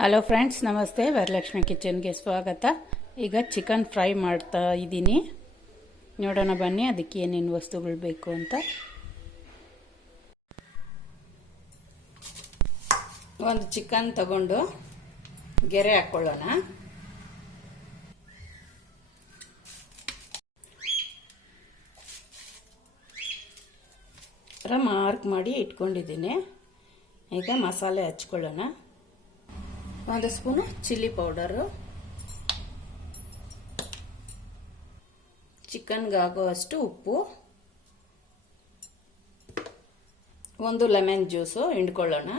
Hello friends, ನಮಸ್ತೆ. ವರಲಕ್ಷ್ಮಿ ಕಿಚನ್ಗೆ ಸ್ವಾಗತ. ಈಗ ಚಿಕನ್ ಫ್ರೈ ಮಾಡ್ತಾ ಇದ್ದೀನಿ. ನೋಡೋಣ ಬನ್ನಿ ಅದಕ್ಕೆ ಏನೇನು ವಸ್ತುಗಳು ಬೇಕು ಅಂತ. ಒಂದು ಚಿಕನ್ ತಗೊಂಡು ಗೆರೆ ಹಾಕ್ಕೊಳ್ಳೋಣ. ಮಾರ್ಕ್ ಮಾಡಿ ಇಟ್ಕೊಂಡಿದ್ದೀನಿ. ಈಗ ಮಸಾಲೆ ಹಚ್ಕೊಳ್ಳೋಣ. ಒಂದು ಸ್ಪೂನು ಚಿಲ್ಲಿ ಪೌಡರು, ಚಿಕನ್ಗಾಗುವಷ್ಟು ಉಪ್ಪು, ಒಂದು ಲೆಮನ್ ಜ್ಯೂಸು ಹಿಂಡ್ಕೊಳ್ಳೋಣ.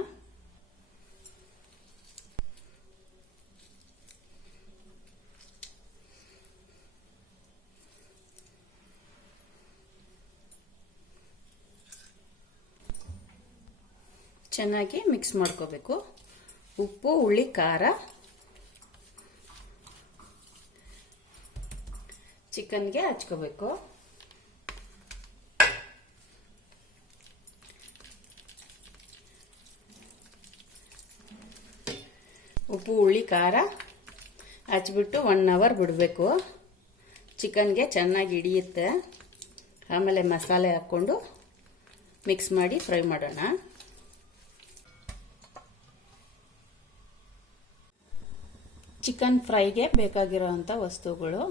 ಚೆನ್ನಾಗಿ ಮಿಕ್ಸ್ ಮಾಡ್ಕೋಬೇಕು. ಉಪ್ಪು, ಹುಳಿ, ಖಾರ ಚಿಕನ್ಗೆ ಹಚ್ಕೋಬೇಕು. ಉಪ್ಪು, ಹುಳಿ, ಖಾರ ಹಚ್ಬಿಟ್ಟು 1 ಅವರ್ ಬಿಡಬೇಕು. ಚಿಕನ್ಗೆ ಚೆನ್ನಾಗಿ ಹಿಡಿಯುತ್ತೆ. ಆಮೇಲೆ ಮಸಾಲೆ ಹಾಕ್ಕೊಂಡು ಮಿಕ್ಸ್ ಮಾಡಿ ಫ್ರೈ ಮಾಡೋಣ. ಚಿಕನ್ ಫ್ರೈಗೆ ಬೇಕಾಗಿರೋವಂಥ ವಸ್ತುಗಳು: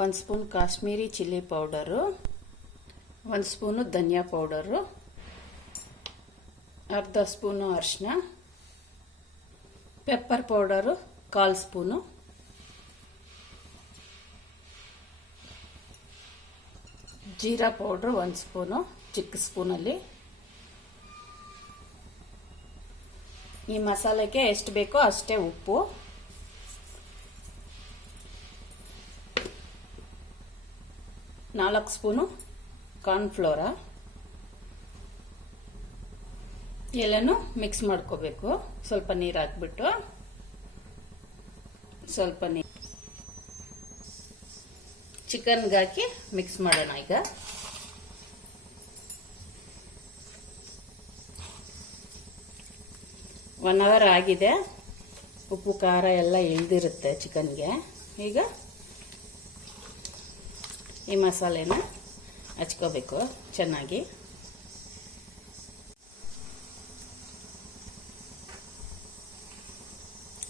1 spoon Kashmiri chilli powder, 1 spoon ಧನಿಯಾ ಪೌಡರು, ಅರ್ಧ ಸ್ಪೂನು ಅರಿಶಿನ, ಪೆಪ್ಪರ್ ಪೌಡರು 1/4 ಸ್ಪೂನು, ಜೀರಾ ಪೌಡ್ರು 1 ಸ್ಪೂನು ಚಿಕ್ಕ ಸ್ಪೂನಲ್ಲಿ. ಈ ಮಸಾಲೆಗೆ ಎಷ್ಟು ಬೇಕೋ ಅಷ್ಟೇ ಉಪ್ಪು, 4 ಸ್ಪೂನು ಕಾರ್ನ್ಫ್ಲೋರ. ಎಲ್ಲನೂ ಮಿಕ್ಸ್ ಮಾಡ್ಕೋಬೇಕು. ಸ್ವಲ್ಪ ನೀರು ಹಾಕ್ಬಿಟ್ಟು ಸ್ವಲ್ಪ ನೀರು ಚಿಕನ್ಗೆ ಹಾಕಿ ಮಿಕ್ಸ್ ಮಾಡೋಣ. ಈಗ ಒನ್ ಅವರ್ ಆಗಿದೆ. ಉಪ್ಪು ಖಾರ ಎಲ್ಲ ಇಳ್ದಿರುತ್ತೆ ಚಿಕನ್ಗೆ. ಈಗ ಈ ಮಸಾಲೆನ ಹಚ್ಕೋಬೇಕು ಚೆನ್ನಾಗಿ.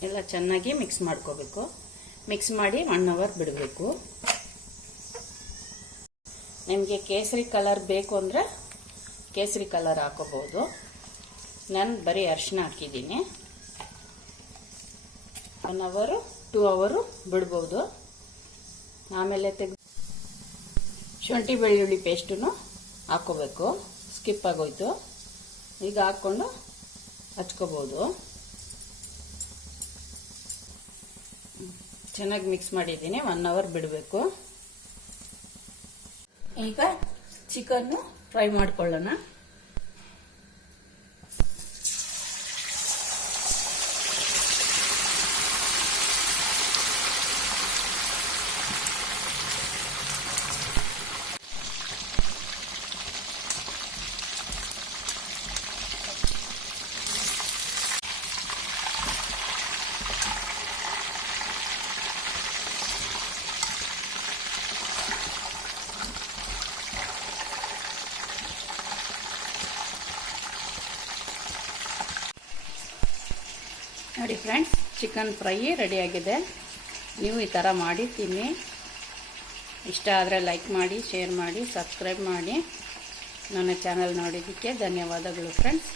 ಎಲ್ಲ ಚೆನ್ನಾಗಿ ಮಿಕ್ಸ್ ಮಾಡ್ಕೋಬೇಕು. ಮಿಕ್ಸ್ ಮಾಡಿ 1 ಅವರ್ ಬಿಡಬೇಕು. ನಿಮಗೆ ಕೇಸರಿ ಕಲರ್ ಬೇಕು ಅಂದರೆ ಕೇಸರಿ ಕಲರ್ ಹಾಕೋಬಹುದು. ನಾನು ಬರೀ ಅರಿಶಿನ ಹಾಕಿದ್ದೀನಿ. 1 ಅವರು 2 ಅವರು ಬಿಡ್ಬೋದು. ಆಮೇಲೆ ಶುಂಠಿ ಬೆಳ್ಳುಳ್ಳಿ ಪೇಸ್ಟನ್ನು ಹಾಕೋಬೇಕು. ಸ್ಕಿಪ್ ಆಗೋಯ್ತು. ಈಗ ಹಾಕ್ಕೊಂಡು ಹಚ್ಕೋಬಹುದು. ಚೆನ್ನಾಗಿ ಮಿಕ್ಸ್ ಮಾಡಿದ್ದೀನಿ. 1 ಅವರ್ ಬಿಡಬೇಕು. ಈಗ ಚಿಕನ್ನು ಫ್ರೈ ಮಾಡ್ಕೊಳ್ಳೋಣ. ನೋಡಿ ಫ್ರೆಂಡ್ಸ್, ಚಿಕನ್ ಫ್ರೈ ರೆಡಿಯಾಗಿದೆ. ನೀವು ಈ ಥರ ಮಾಡಿ ತಿನ್ನಿ. ಇಷ್ಟ ಆದರೆ ಲೈಕ್ ಮಾಡಿ, ಶೇರ್ ಮಾಡಿ, ಸಬ್ಸ್ಕ್ರೈಬ್ ಮಾಡಿ. ನನ್ನ ಚಾನಲ್ ನೋಡಿದ್ದಕ್ಕೆ ಧನ್ಯವಾದಗಳು ಫ್ರೆಂಡ್ಸ್.